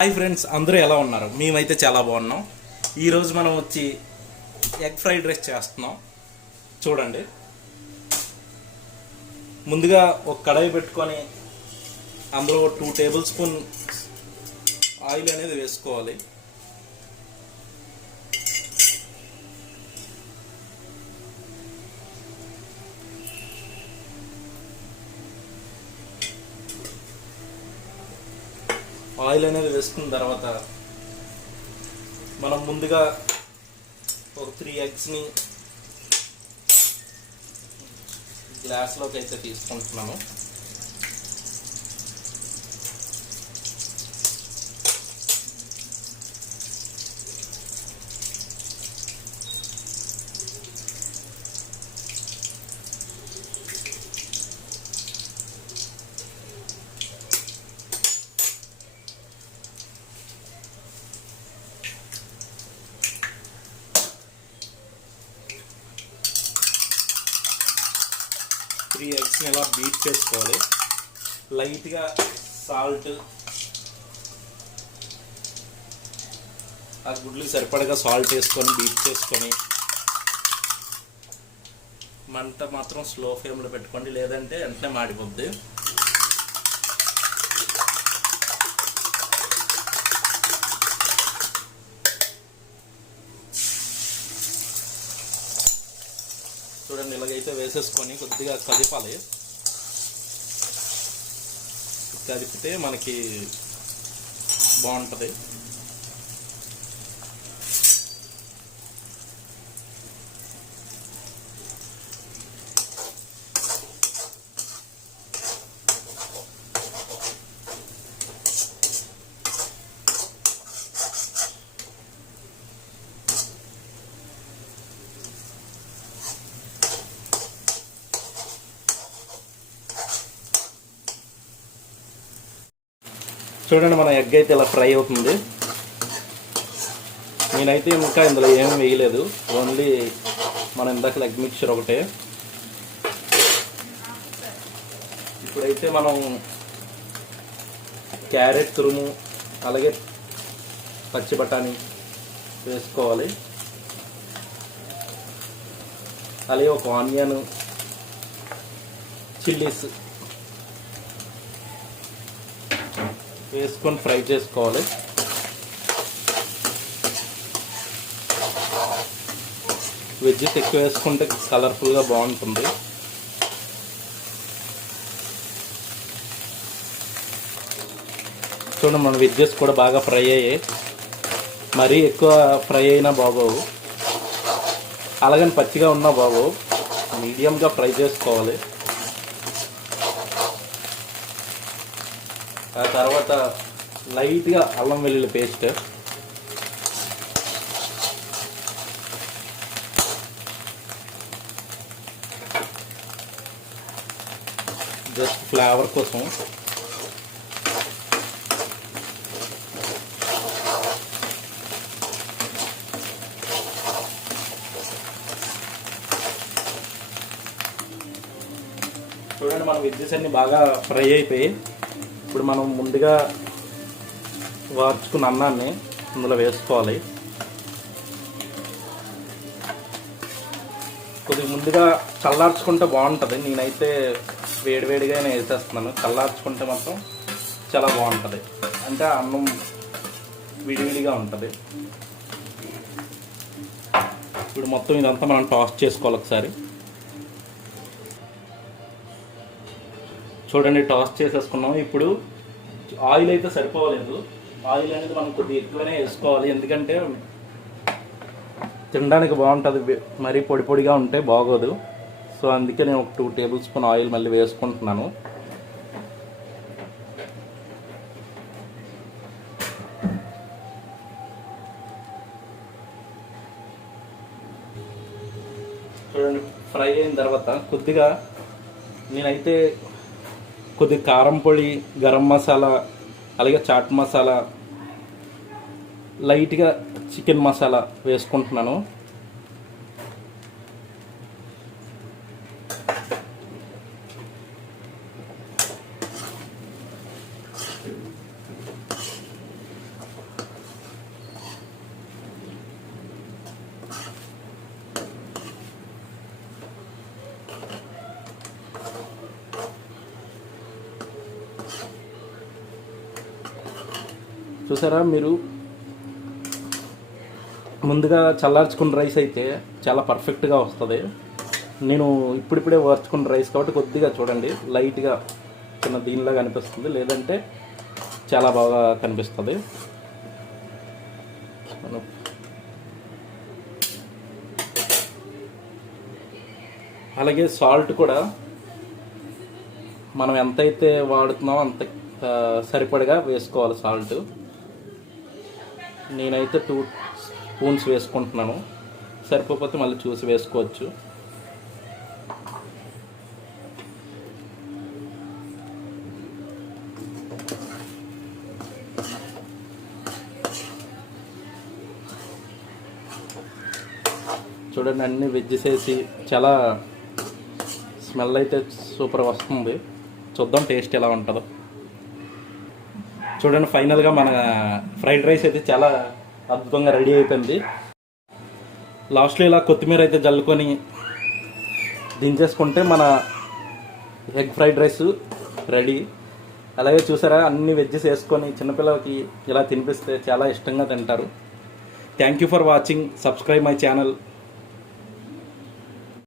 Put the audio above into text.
Hi friends, అందరూ ఎలా ఉన్నారు? మేమైతే చాలా బాగున్నాం. ఈరోజు మనం వచ్చి ఎగ్ ఫ్రైడ్ రైస్ చేస్తున్నాం. చూడండి, ముందుగా ఒక కడాయి పెట్టుకొని అందులో 2 టేబుల్ స్పూన్ ఆయిల్ అనేది వేసుకోవాలి. ఆయిల్ అనేది వేసుకున్న తర్వాత మనం ముందుగా ఒక 3 ఎగ్స్ని గ్లాస్లోకి అయితే తీసుకుంటున్నాము. త్రీ ఎగ్స్ని ఇలా బీట్ చేసుకోవాలి. లైట్గా సాల్ట్, ఆ గుడ్లకు సరిపడగా సాల్ట్ వేసుకొని బీట్ చేసుకొని, మంట మాత్రం స్లో ఫ్లేమ్లో పెట్టుకోండి, లేదంటే వెంటనే మాడిపోద్ది. చూడండి, ఇలాగైతే వేసేసుకొని కొద్దిగా కదిపాలి. కదిపితే మనకి బాగుంటుంది. చూడండి, మన ఎగ్ అయితే ఇలా ఫ్రై అవుతుంది. నేనైతే ఇంకా ఇందులో ఏం వేయలేదు, ఓన్లీ మన ఇందాక ఎగ్ మిక్చర్ ఒకటే. ఇప్పుడైతే మనం క్యారెట్ తురుము, అలాగే పచ్చి బఠానీ వేసుకోవాలి. అలాగే ఒక ఆనియన్, చిల్లీస్ వేసుకొని ఫ్రై చేసుకోవాలి. వెజ్జెస్ ఎక్కువ వేసుకుంటే కలర్ఫుల్గా బాగుంటుంది. చూడండి, మన వెజ్జెస్ కూడా బాగా ఫ్రై అయ్యాయి. మరీ ఎక్కువ ఫ్రై అయినా బాగోవు, అలాగని పచ్చిగా ఉన్నా బాగోవు. మీడియంగా ఫ్రై చేసుకోవాలి. ఆ తర్వాత లైట్గా అల్లం వెల్లుల్లి పేస్ట్, జస్ట్ ఫ్లేవర్ కోసం. చూడండి, మన వెజ్జెస్ అన్ని బాగా ఫ్రై అయిపోయి, ఇప్పుడు మనం ముందుగా వార్చుకున్న అన్నాన్ని ఇందులో వేసుకోవాలి. కొద్దిగా ముందుగా చల్లార్చుకుంటే బాగుంటుంది. నేనైతే వేడివేడిగానే వేసేస్తున్నాను. చల్లార్చుకుంటే మాత్రం చాలా బాగుంటుంది, అంటే అన్నం విడివిడిగా ఉంటుంది. ఇప్పుడు మొత్తం ఇదంతా మనం టాస్ చేసుకోవాలి ఒకసారి. చూడండి, టాస్ చేసేసుకున్నాం. ఇప్పుడు ఆయిల్ అయితే సరిపోలేదు. ఆయిల్ అనేది మనం కొద్దిగా ఎక్కువనే వేసుకోవాలి, ఎందుకంటే తినడానికి బాగుంటుంది. మరీ పొడి పొడిగా ఉంటే బాగోదు. సో అందుకే నేను ఒక 2 టేబుల్ స్పూన్ ఆయిల్ మళ్ళీ వేసుకుంటున్నాను. చూడండి, ఫ్రై అయిన తర్వాత కొద్దిగా నేనైతే కొద్దిగా కారం పొడి, గరం మసాలా, అలాగే చాట్ మసాలా, లైట్గా చికెన్ మసాలా వేసుకుంటున్నాను. చూసారా మీరు, ముందుగా చల్లార్చుకున్న రైస్ అయితే చాలా పర్ఫెక్ట్గా వస్తుంది. నేను ఇప్పుడిప్పుడే వార్చుకున్న రైస్ కాబట్టి కొద్దిగా చూడండి లైట్గా చిన్న దీనిలాగా అనిపిస్తుంది, లేదంటే చాలా బాగా కనిపిస్తుంది. అలాగే సాల్ట్ కూడా మనం ఎంతైతే వాడుతున్నామో అంత సరిపడగా వేసుకోవాలి సాల్ట్. నేనైతే 2 స్పూన్స్ వేసుకుంటున్నాను, సరిపోతే మళ్ళీ చూసి వేసుకోవచ్చు. చూడండి అన్ని వెజ్జెస్ వేసి చాలా స్మెల్ అయితే సూపర్ వస్తుంది. చూద్దాం టేస్ట్ ఎలా ఉంటుందో. చూడండి ఫైనల్గా మన ఫ్రైడ్ రైస్ అయితే చాలా అద్భుతంగా రెడీ అయిపోయింది. లాస్ట్లో ఇలా కొత్తిమీర అయితే జల్లుకొని దించేసుకుంటే మన ఎగ్ ఫ్రైడ్ రైస్ రెడీ. అలాగే చూసారా అన్ని వెజ్జెస్ వేసుకొని చిన్నపిల్లలకి ఇలా తినిపిస్తే చాలా ఇష్టంగా తింటారు. Thank you for watching. Subscribe my channel.